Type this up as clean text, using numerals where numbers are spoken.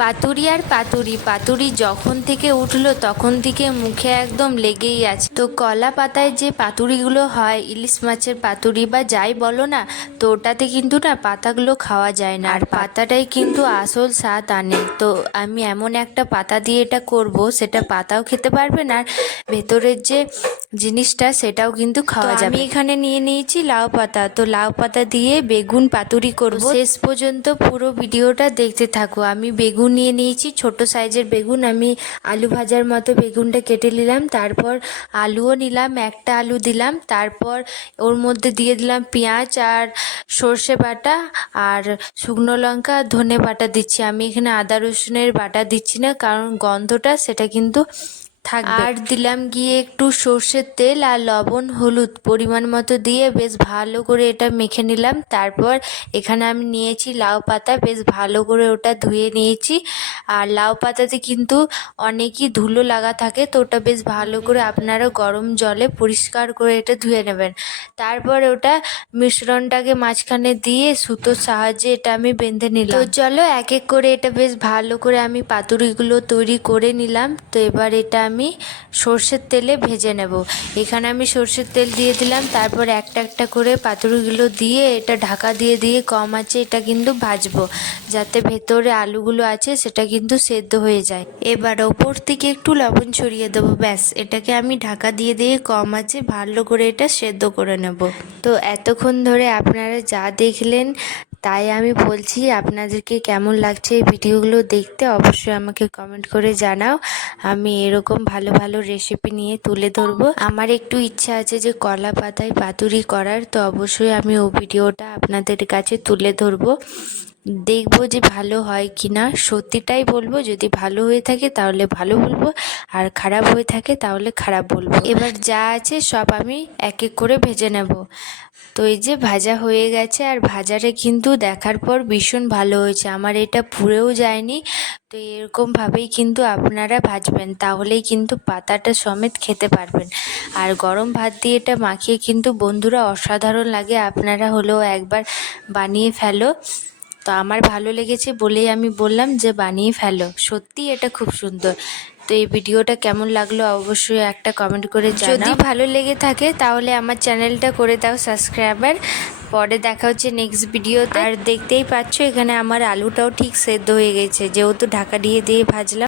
পাতুরি আর পাতুরি পাতুরি যখন থেকে উঠলো তখন থেকে মুখে একদম লেগেই আছে। তো কলা পাতায় যে পাতুরিগুলো হয়, ইলিশ মাছের পাতুরি বা যাই বলো না, তো ওটাতে কিন্তু না পাতাগুলো খাওয়া যায় না, আর পাতাটাই কিন্তু আসল স্বাদ আনে। তো আমি এমন একটা পাতা দিয়ে এটা করব, সেটা পাতাও খেতে পারবেন আর ভেতরের যে জিনিসটা সেটাও কিন্তু খাওয়া যাবে। আমি এখানে নিয়ে নিয়েছি লাউ পাতা, তো লাউ পাতা দিয়ে বেগুন পাতুরি করব। শেষ পর্যন্ত পুরো ভিডিওটা দেখতে থাকো। আমি বেগুন নিয়ে নিয়েছি, ছোট সাইজের বেগুন। আমি আলু ভাজার মতো বেগুনটা কেটে নিলাম, তারপর আলুও নিলাম, একটা আলু দিলাম, তারপর ওর মধ্যে দিয়ে দিলাম পেঁয়াজ আর সর্ষে বাটা আর শুকনো লঙ্কা, ধনে বাটা দিচ্ছি। আমি এখানে আদা রসুনের বাটা দিচ্ছি না, কারণ গন্ধটা সেটা কিন্তু থাকবে। আর দিলাম গিয়ে একটু সর্ষের তেল আর লবণ হলুদ পরিমাণ মতো দিয়ে বেশ ভালো করে এটা মেখে নিলাম। তারপর এখানে আমি নিয়েছি লাউ পাতা, বেশ ভালো করে ওটা ধুয়ে নিয়েছি। আর লাউ পাতাতে কিন্তু অনেকই ধুলো লাগা থাকে, তো ওটা বেশ ভালো করে আপনারা গরম জলে পরিষ্কার করে এটা ধুয়ে নেবেন। তারপর ওটা মিশ্রণটাকে মাঝখানে দিয়ে সুতোর সাহায্যে এটা আমি বেঁধে নিলাম। তো চলো এক এক করে এটা বেশ ভালো করে আমি পাতুরিগুলো তৈরি করে নিলাম। তো এবার এটা আমি সর্ষের তেলে ভেজে নেব। এখানে আমি সর্ষের তেল দিয়ে দিলাম, তারপর একটা একটা করে পাতুরিগুলো দিয়ে এটা ঢাকা দিয়ে দিয়ে কম আঁচে এটা কিন্তু ভাজবো, যাতে ভেতরে আলুগুলো আছে সেটা কিন্তু সেদ্ধ হয়ে যায়। এবার ওপর থেকে একটু লবণ ছড়িয়ে দেবো, ব্যাস। এটাকে আমি ঢাকা দিয়ে দিয়ে কম আঁচে ভালো করে এটা সেদ্ধ করে নেব। তো এতক্ষণ ধরে আপনারা যা দেখলেন তাই আমি বলছি, আপনাদেরকে কেমন লাগছে এই ভিডিওগুলো দেখতে অবশ্যই আমাকে কমেন্ট করে জানাও। আমি এরকম ভালো ভালো রেসিপি নিয়ে তুলে ধরবো। আমার একটু ইচ্ছা আছে যে কলা পাতায় পাতুরি করার, তো অবশ্যই আমি ও ভিডিওটা আপনাদের কাছে তুলে ধরবো। দেখবো যে ভালো হয় কি না, সত্যিটাই বলবো। যদি ভালো হয়ে থাকে তাহলে ভালো বলবো, আর খারাপ হয়ে থাকে তাহলে খারাপ বলবো। এবার যা আছে সব আমি এক এক করে ভেজে নেব। তো এই যে ভাজা হয়ে গেছে, আর ভাজাটা কিন্তু দেখার পর ভীষণ ভালো হয়েছে, আমার এটা পুড়েও যায়নি। তো এরকমভাবেই কিন্তু আপনারা ভাজবেন, তাহলেই কিন্তু পাতাটা সমেত খেতে পারবেন। আর গরম ভাত দিয়ে এটা মাখিয়ে কিন্তু বন্ধুরা অসাধারণ লাগে। আপনারা হলেও একবার বানিয়ে ফেলো। তো আমার ভালো লেগেছে বলেই আমি বললাম যে বানিয়ে ফেলো, সত্যি এটা খুব সুন্দর। তো এই ভিডিওটা কেমন লাগলো অবশ্যই একটা কমেন্ট করে জানাও। যদি ভালো লেগে থাকে তাহলে আমার চ্যানেলটা করে দাও সাবস্ক্রাইবার। পরে দেখা হচ্ছে নেক্সট ভিডিওতে। আর দেখতেই পাচ্ছ এখানে আমার আলুটাও ঠিক সেদ্ধ হয়ে গেছে, যেহেতু ঢাকা দিয়ে দিয়ে ভাজলাম।